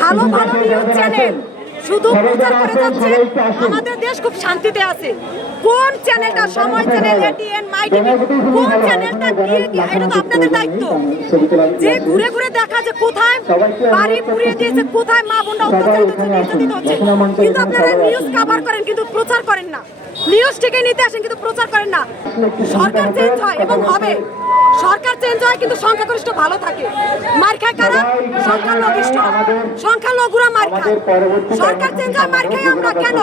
ভালো ভালো news channel শুধু প্রচার করে যাচ্ছে। আমাদের দেশ খুব শান্তিতে আছে। কোন চ্যানেলটা সময় চ্যানেল এটিএন মাই টিভি কোন চ্যানেলটা দিয়ে দিয়ে এটা তো আপনাদের দায়িত্ব। যে ঘুরে ঘুরে দেখা যে কোথায় বাড়ি পুড়িয়ে দিয়েছে কোথায় মা বোনরা অত্যাচারিত হচ্ছে নির্যাতিত হচ্ছে। কিন্তু আপনারা নিউজ কভার করেন কিন্তু প্রচার করেন না। নিউজ টিকে নিতে আসেন কিন্তু প্রচার করেন না। সরকার চেঞ্জ হয় এবং হবে। সরকার চেঞ্জ হয় কিন্তু সংখ্যাগরিষ্ঠ ভালো থাকে। মার খায় কারা? সংখ্যালঘিষ্ঠ। সংখ্যালঘুরা মার খায়। সরকার চেঞ্জ হয় মার খাই আমরা কেন?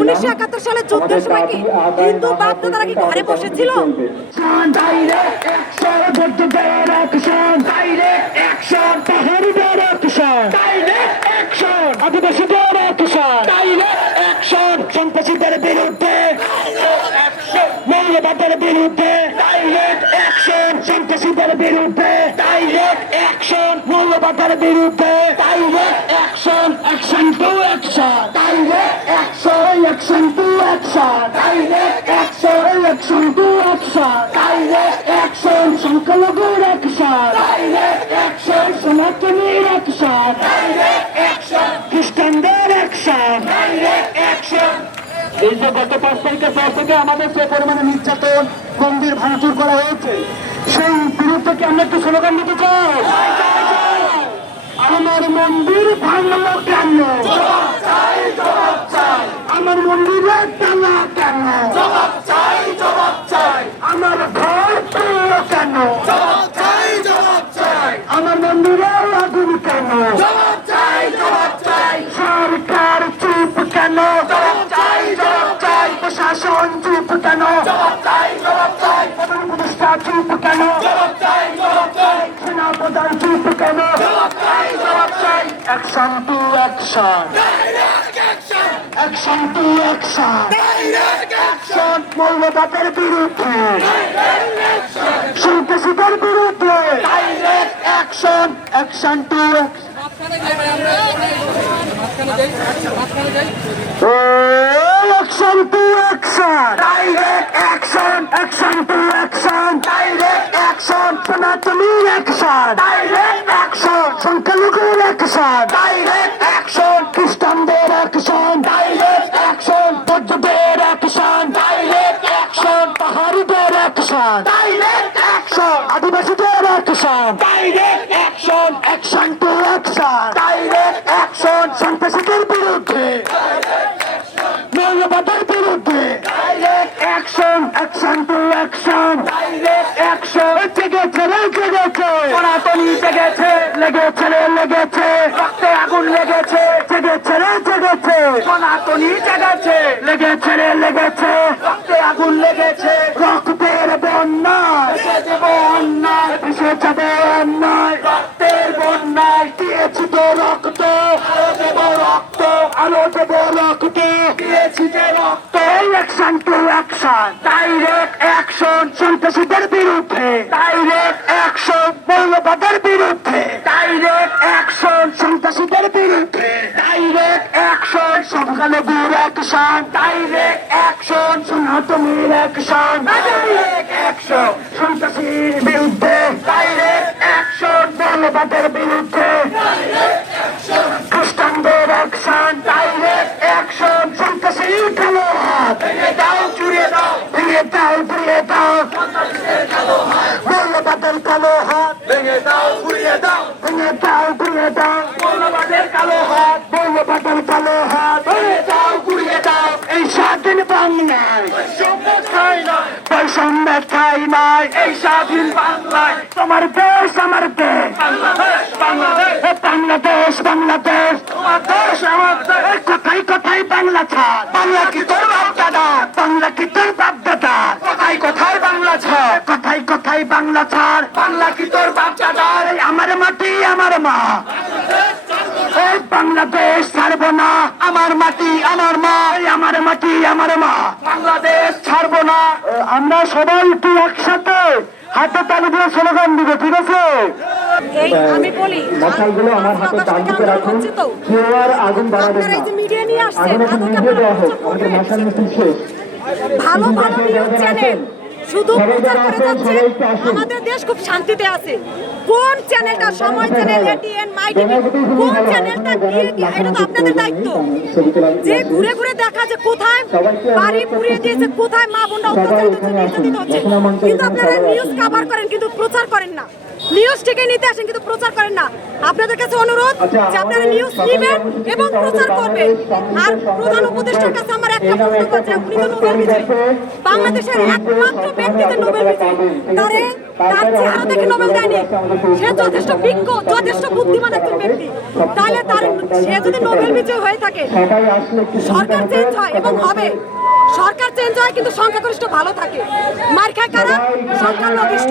উনিশশো একাত্তর সালে যুদ্ধের সময় কি হিন্দু বাপ দাদারা কি ঘরে বসেছিল? আদিবাসীদের action, সন্ত্রাসীদের বিরুদ্ধে, মৌলবাদের বিরুদ্ধে, direct action, সন্ত্রাসীদের বিরুদ্ধে, direct action, মৌলবাদের বিরুদ্ধে, direct action, action to action, direct action, action to action, direct action, action to action, direct action, সংখ্যালঘুর action, direct action, সনাতনীর action, direct action, এই যে গত পাঁচ তারিখের পর থেকে আমাদের যে পরিমাণে নির্যাতন মন্দির ভাঙচুর করা হয়েছে, সেই বিরুদ্ধে কি আমরা একটু স্লোগান দিতে চাই? আমার মন্দির ভাঙলো কেন? আমার মন্দিরে টানা চুপ কেন সেনাপ্রধান চুপ কেন action to action action to action action মৌলবাদের বিরুদ্ধে সন্ত্রাসীদের বিরুদ্ধে action action to Action to action! Direct action! Action to action! Direct action! সনাতনী action! Direct action! সংখ্যালঘুর action! Direct action! খ্রিস্টানদের action! Action action to action direct action জেগেছে রে জেগেছে সনাতনী জেগেছে লেগেছে রে লেগেছে রক্তে আগুন লেগেছে জেগেছে রে জেগেছে সনাতনী জেগেছে লেগেছে রে লেগেছে রক্তে আগুন লেগেছে রক্তের বন্যায় ভেসে দেব অন্যায় ভেসে যাবে অন্যায় রক্তের বন্যায় দিয়েছি তো রক্ত আলো দেব রক্ত দিয়েছি যে রক্ত। Action to action direct action সন্ত্রাসীদের বিরুদ্ধে। ডাইরেক্ট অ্যাকশন মৌলবাদের বিরুদ্ধে। ডাইরেক্ট অ্যাকশন সন্ত্রাসীদের বিরুদ্ধে। ডাইরেক্ট অ্যাকশন সংখ্যালঘুর অ্যাকশন ডাইরেক্ট অ্যাকশন সনাতনীর অ্যাকশন ডাইরেক্ট অ্যাকশন সন্ত্রাসীর বিরুদ্ধে। ডাইরেক্ট অ্যাকশন মৌলবাদের বিরুদ্ধে। দাও চুরিয়ে দাও ভেঙে দাও পুড়িয়ে দাও। বৈষম্য ঠাই নাই এই স্বাধীন বাংলায় তোমার দেশ আমার দেশ। বাংলাদেশ বাংলাদেশ। বাংলাদেশ বাংলাদেশ। তোমার দেশ আমার দেশ। কোথায় কোথায় বাংলা ছাড়? বাংলা কি তোর বাপ দাদা বাংলা কি তোর বাপ দাদা কোথায় কোথায় বাংলা ছাড়? কোথায় কোথায় বাংলা ছাড়? বাংলা কি তোর বাপ দাদা আমার মাটি আমার মা। বাংলাদেশ ছাড়বো না। আমার মাটি আমার মা আমার মাটি আমার মা। বাংলাদেশ ছাড়বো না। আমরা সবাই একটু একসাথে হাতে তালি দিয়ে স্লোগান দিব ঠিক আছে? এই আমি বলি মশালগুলো আমার হাতে ডান দিকে রাখুন। কেউ আর আগুন বাড়াবেন না। এই যে মিডিয়া নিয়ে আসছেন আগুন এখন তাদেরকে দেওয়া হোক। আমাদের মশাল মিছিল শেষ। ভালো ভালো নিউজ চ্যানেল শুধু প্রচার করে যাচ্ছে আমাদের দেশ খুব শান্তিতে আছে। কোন চ্যানেলটা সময় চ্যানেল এটিএন মাই টিভি কোন চ্যানেলটা দিয়ে কি- এটা তো আপনাদের দায়িত্ব। যে ঘুরে ঘুরে দেখা যে কোথায় বাড়ি পুড়িয়ে দিয়েছে কোথায় মা বোনরা অত্যাচারিত হচ্ছে নির্যাতিত হচ্ছে। কিন্তু আপনারা নিউজ কভার করেন কিন্তু প্রচার করেন না। নিউজ থেকে নিতে আসেন কিন্তু প্রচার করেন না। আপনাদের কাছে অনুরোধ যে আপনারা নিউজ নেবেন এবং প্রচার করবেন। আর প্রধান উপদেষ্টার কাছে আমার একটা প্রশ্ন করছি উনি তো নোবেল বিজয়ী। বাংলাদেশের একমাত্র ব্যক্তিতে নোবেল বিজয়ী। তারে তার চেহারা দেখে নোবেল দেয়নি? সে যথেষ্ট বিজ্ঞ যথেষ্ট বুদ্ধিমান একজন ব্যক্তি। তাহলে তার সে যদি নোবেল বিজয়ী হয়ে থাকে সরকার চেঞ্জ হয় এবং হবে। সরকার চেঞ্জ হয় কিন্তু সংখ্যাগরিষ্ঠ ভালো থাকে। মার খায় কারা? সংখ্যালঘিষ্ঠ।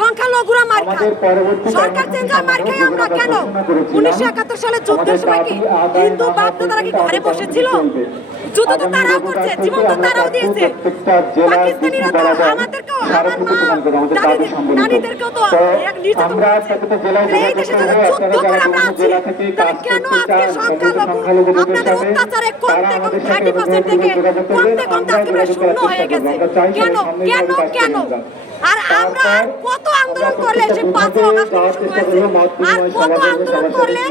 সংখ্যালঘুরা মার খায়। সরকার চেঞ্জ হয় মার খাই আমরা কেন? উনিশশো একাত্তর সালে যুদ্ধের সময় কি হিন্দু বাপ দাদারা কি ঘরে বসেছিল? যুদ্ধ তো তারাও করছে জীবন তো তারাও দিয়েছে। পাকিস্তানিরা তো দাদি নারীদেরকেও তো এক নির্যাতন এই দেশে যদি যুদ্ধ করে আমরা আছি তাহলে কেন আজকে সংখ্যালঘু আপনাদের অত্যাচারে কমতে কম থার্টি পার্সেন্ট থেকে কমতে কমতে আজকে প্রায় শূন্য হয়ে গেছে। কেন কেন কেন? আর আমরা কত আন্দোলন করলে সে পাঁচই অগস্ট শুরু হয়েছে? আর কত আন্দোলন করলে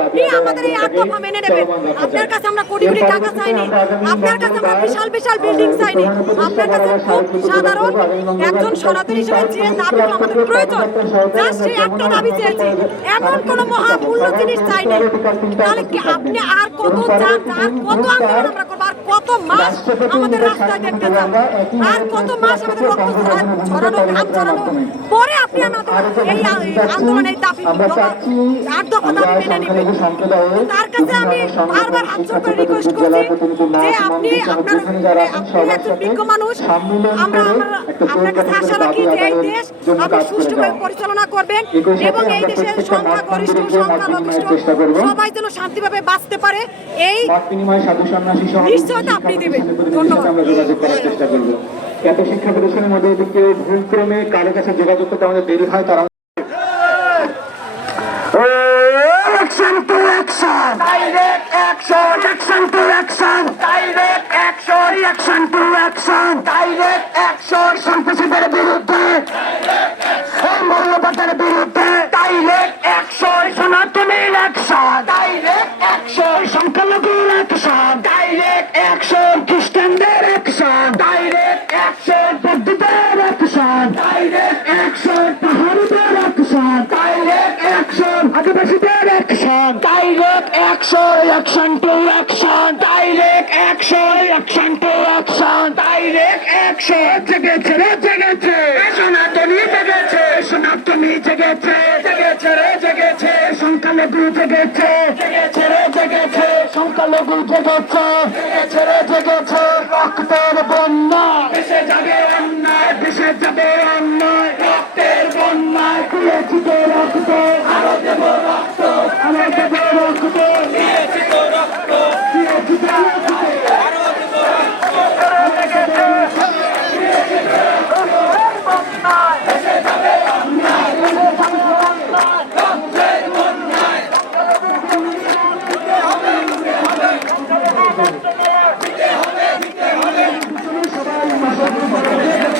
আপনি আমাদের এই আট দফা মেনে নেবেন? আপনার কাছে আমরা কোটি কোটি টাকা চাইনি। আপনার কাছে আমরা বিশাল বিশাল বিল্ডিং চাইনি আপনার কাছে খুব সাধারণ একজন সনাতন হিসেবে যে দাবিগুলো আমাদের প্রয়োজন যা সেই একটা দাবি চেয়েছি এমন কোনো মহামূল্য জিনিস চাইনি। তাহলে কি আপনি আর কত চান আর কত আন্দোলন আমরা কত মাস আমাদের রাস্তায় দেখতে যাব আর কত মাস আমাদের রক্ত ঝরানো ঘাম ঝরানো? পরে আপনি আমাদের এই আন্দোলন এই দাবি আট দফা দাবি মেনে নেবেন তার কাছে আমি বারবার হাত জোর করে রিকোয়েস্ট করছি যে আপনি আপনার আপনি একজন বিজ্ঞ মানুষ। আমরা আপনার কাছে আশা রাখি যে এই দেশ আপনি সুষ্ঠুভাবে পরিচালনা করবেন এবং এই দেশের সংখ্যা গরিষ্ঠ সংখ্যা লঘিষ্ঠ সবাই যেন শান্তিভাবে বাঁচতে পারে এই মত সহ নিশ্চয়তা আপনি দেবেন। ধন্যবাদ। শিক্ষা প্রতিষ্ঠানের মধ্যে যদি কেউ ভুল কারও কাছে যোগাযোগ করতে আমাদের দেরি হয় তারা Action to action! Direct action! Action to action! Direct action! Action to action! Direct action! সন্ত্রাসীদের বিরুদ্ধে এই মৌলবাদের বিরুদ্ধে অ্যাকশন বৌদ্ধদের অ্যাকশন ডাইরেক্ট অ্যাকশন পাহাড়িদের অ্যাকশন ডাইরেক্ট অ্যাকশন আদিবাসীদের action direct action action to action direct action action to action direct action জেগেছে রে জেগেছে সনাতনী জেগেছে সনাতনী জেগেছে জেগেছে রে জেগেছে সংখ্যালঘু জেগেছে জেগেছে রে জেগেছে সংখ্যালঘু জেগেছে যাবে রক্তের বন্যায় খুলেছি তো রক্ত। আরও দেব রক্ত আরও দেব রক্ত দিয়েছি তো রক্ত দিয়েছি তো রক্ত মশালগুলো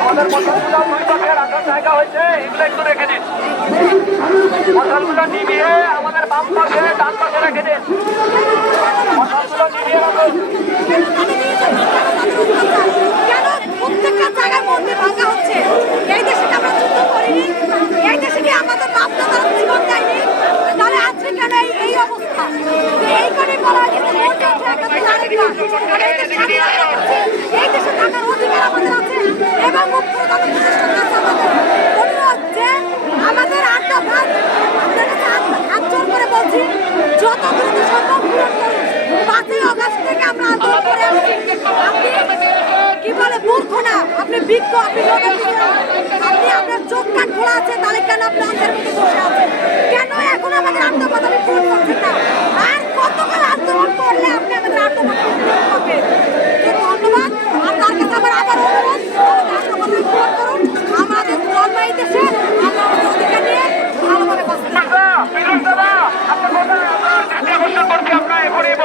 আমাদের মশালগুলো দুই পাশে জায়গা হয়েছে এগুলো একটু রেখে দিন আমাদের বাম পাশে, ডান পাশে রেখে দিন। ফসলগুলো রাখুন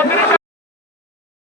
Finish